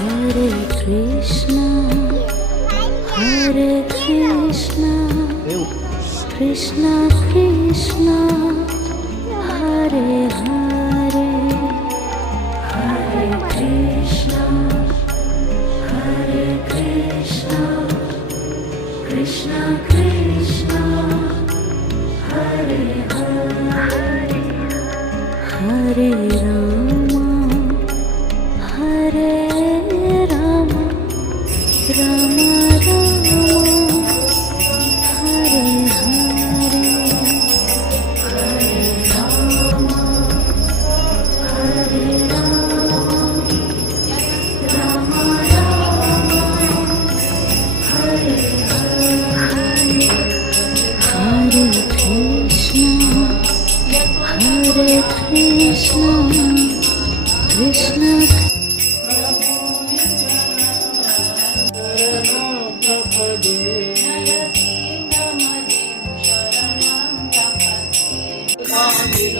Hare Krishna, Hare Krishna, Krishna Krishna, Hare Hare, Hare Krishna, Hare Krishna, Krishna Krishna, Hare Hare, Hare Rama, Hare Rama, Rama Rama, Hare Hare, Hare Rama, Hare Rama, Rama Rama, Hare Hare, Hare Krishna, Hare Krishna, Krishna Krishna